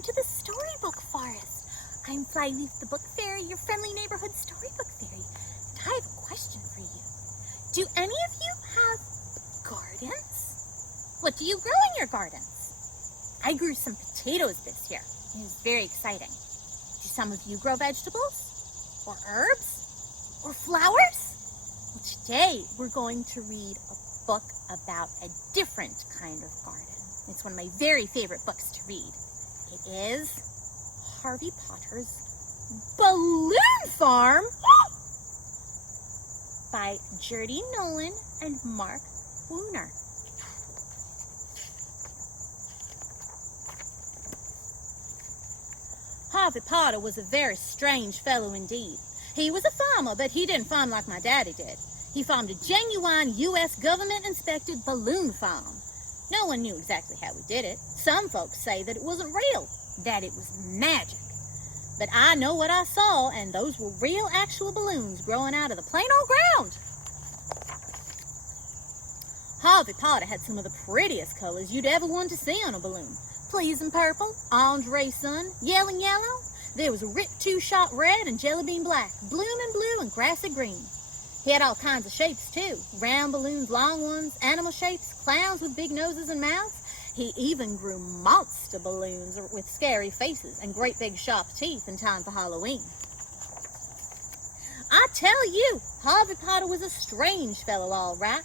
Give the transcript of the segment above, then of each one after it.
welcome to the Storybook Forest. I'm Flyleaf the Book Fairy, your friendly neighborhood storybook fairy. And I have a question for you. Do any of you have gardens? What do you grow in your gardens? I grew some potatoes this year. It was very exciting. Do some of you grow vegetables? Or herbs? Or flowers? Well, today we're going to read a book about a different kind of garden. It's one of my very favorite books to read. It is Harvey Potter's Balloon Farm by Jerdine Nolen and Mark Buehner. Harvey Potter was a very strange fellow indeed. He was a farmer, but he didn't farm like my daddy did. He farmed a genuine U.S. government-inspected balloon farm. No one knew exactly how he did it. Some folks say that it wasn't real, that it was magic. But I know what I saw, and those were real, actual balloons growing out of the plain old ground. Harvey Potter had some of the prettiest colors you'd ever want to see on a balloon. Pleasing purple, orange sun, yelling yellow. There was a rip two-shot red and jelly bean black, blooming blue and grassy green. He had all kinds of shapes, too. Round balloons, long ones, animal shapes, clowns with big noses and mouths. He even grew monster balloons with scary faces and great big sharp teeth in time for Halloween. I tell you, Harvey Potter was a strange fellow, all right.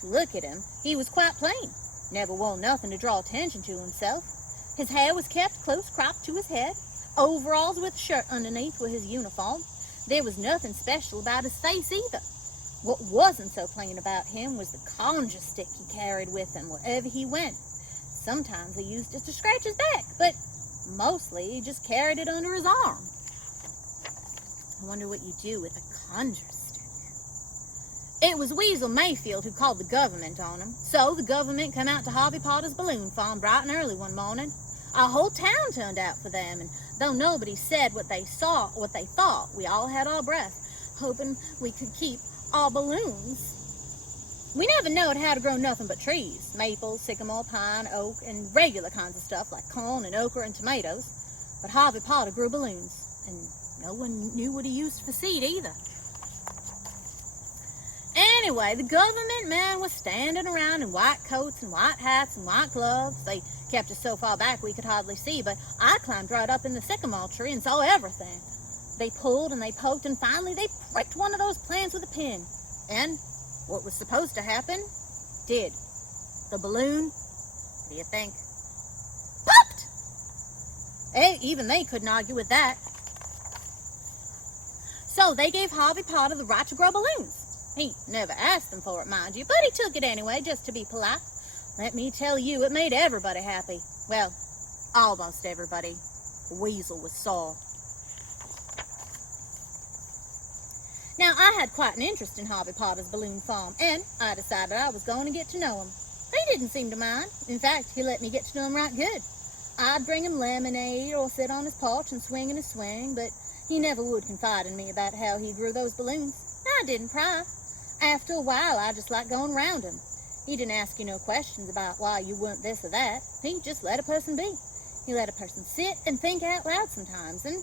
To look at him, he was quite plain. Never wore nothing to draw attention to himself. His hair was kept close cropped to his head. Overalls with a shirt underneath were his uniform. There was nothing special about his face either. What wasn't so plain about him was the conjure stick he carried with him wherever he went. Sometimes he used it to scratch his back, but mostly he just carried it under his arm. I wonder what you do with a conjure stick. It was Weasel Mayfield who called the government on him. So the government came out to Harvey Potter's balloon farm bright and early one morning. Our whole town turned out for them, and though nobody said what they saw, what they thought, we all had our breath, hoping we could keep our balloons. We never knowed how to grow nothing but trees, maple, sycamore, pine, oak, and regular kinds of stuff like corn and okra and tomatoes. But Harvey Potter grew balloons, and no one knew what he used for seed either. Anyway, the government men were standing around in white coats and white hats and white gloves. They kept us so far back we could hardly see, but I climbed right up in the sycamore tree and saw everything. They pulled and they poked, and finally they pricked one of those plants with a pin. And what was supposed to happen did. The balloon, what do you think? Popped! Hey, even they couldn't argue with that. So they gave Harvey Potter the right to grow balloons. He never asked them for it, mind you, but he took it anyway, just to be polite. Let me tell you, it made everybody happy. Well, almost everybody. The weasel was sore. Now, I had quite an interest in Harvey Potter's balloon farm, and I decided I was going to get to know him. He didn't seem to mind. In fact, he let me get to know him right good. I'd bring him lemonade or sit on his porch and swing in his swing, but he never would confide in me about how he grew those balloons. I didn't pry. After a while, I just liked going around him. He didn't ask you no questions about why you weren't this or that. He just let a person be. He let a person sit and think out loud sometimes, and,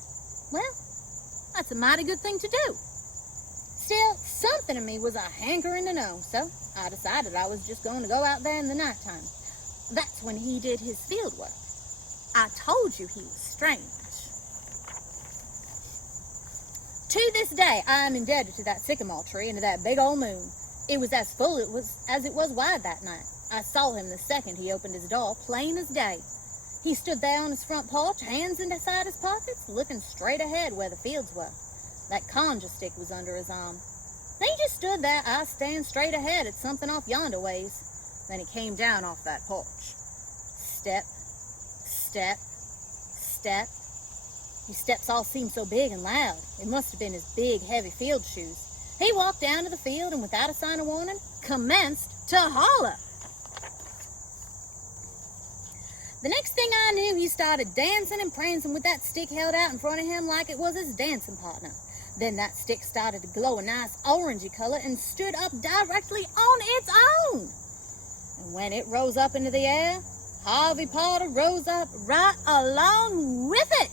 well, that's a mighty good thing to do. Still, something in me was a hankering to know, so I decided I was just going to go out there in the nighttime. That's when he did his field work. I told you he was strange. To this day, I am indebted to that sycamore tree and to that big old moon. It was as full as it was wide that night. I saw him the second he opened his door, plain as day. He stood there on his front porch, hands inside his pockets, looking straight ahead where the fields were. That conjure stick was under his arm. He just stood there, eyes staring straight ahead at something off yonder ways. Then he came down off that porch. Step, step, step. His steps all seemed so big and loud. It must have been his big, heavy field shoes. He walked down to the field and without a sign of warning, commenced to holler. The next thing I knew, he started dancing and prancing with that stick held out in front of him like it was his dancing partner. Then that stick started to glow a nice orangey color and stood up directly on its own. And when it rose up into the air, Harvey Potter rose up right along with it.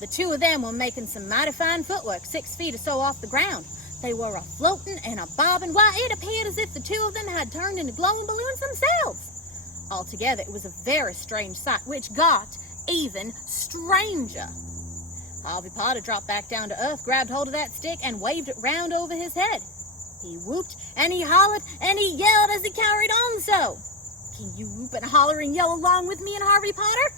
The two of them were making some mighty fine footwork, 6 feet or so off the ground. They were a-floating and a-bobbing. Why, it appeared as if the two of them had turned into glowing balloons themselves. Altogether, it was a very strange sight, which got even stranger. Harvey Potter dropped back down to earth, grabbed hold of that stick, and waved it round over his head. He whooped, and he hollered, and he yelled as he carried on so. Can you whoop and holler and yell along with me and Harvey Potter?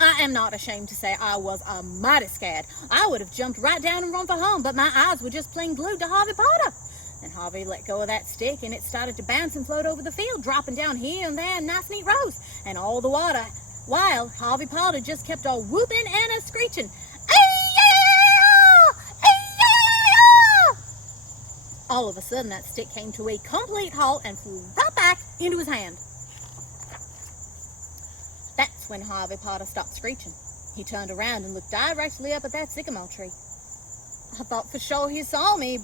I am not ashamed to say I was a mighty scared. I would have jumped right down and run for home, but my eyes were just plain glued to Harvey Potter. Then Harvey let go of that stick, and it started to bounce and float over the field, dropping down here and there in nice neat rows. And all the while Harvey Potter just kept on whooping and a-screeching. All of a sudden, that stick came to a complete halt and flew right back into his hand. That's when Harvey Potter stopped screeching. He turned around and looked directly up at that sycamore tree. I thought for sure he saw me,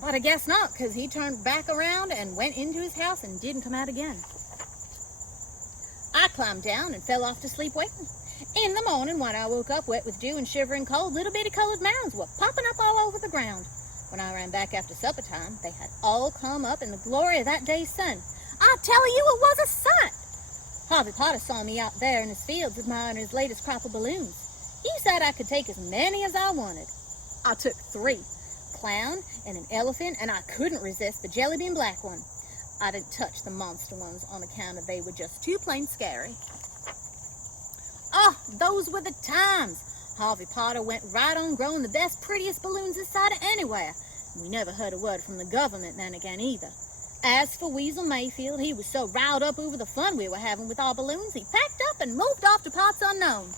but I guess not, because he turned back around and went into his house and didn't come out again. I climbed down and fell off to sleep waiting. In the morning, when I woke up wet with dew and shivering cold, little bitty colored mounds were popping up all over the ground. When I ran back after supper time, they had all come up in the glory of that day's sun. I tell you, it was a sight. Harvey Potter saw me out there in his fields admiring his latest crop of balloons. He said I could take as many as I wanted. I took 3, clown and an elephant, and I couldn't resist the jelly bean black one. I didn't touch the monster ones on account of they were just too plain scary. Oh, those were the times. Harvey Potter went right on growing the best, prettiest balloons this side of anywhere. We never heard a word from the government then again either. As for Weasel Mayfield, he was so riled up over the fun we were having with our balloons, he packed up and moved off to parts unknown.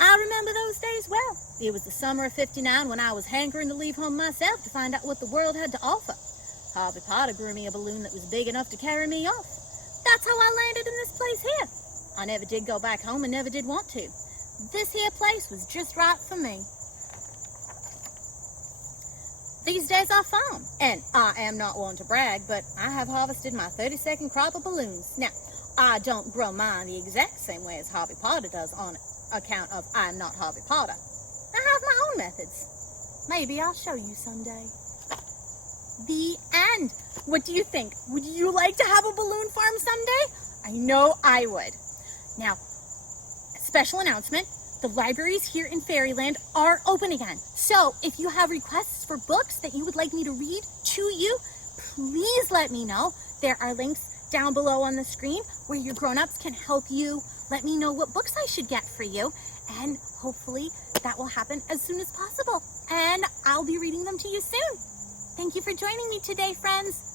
I remember those days well. It was the summer of '59 when I was hankering to leave home myself to find out what the world had to offer. Harvey Potter grew me a balloon that was big enough to carry me off. That's how I landed in this place here. I never did go back home and never did want to. This here place was just right for me. These days I found, and I am not one to brag, but I have harvested my 32nd crop of balloons. Now, I don't grow mine the exact same way as Harvey Potter does on account of I'm not Harvey Potter. I have my own methods. Maybe I'll show you someday. The end. What do you think? Would you like to have a balloon farm someday? I know I would. Now, special announcement. The libraries here in Fairyland are open again. So if you have requests for books that you would like me to read to you, please let me know. There are links down below on the screen where your grown-ups can help you let me know what books I should get for you. And hopefully that will happen as soon as possible. And I'll be reading them to you soon. Thank you for joining me today, friends.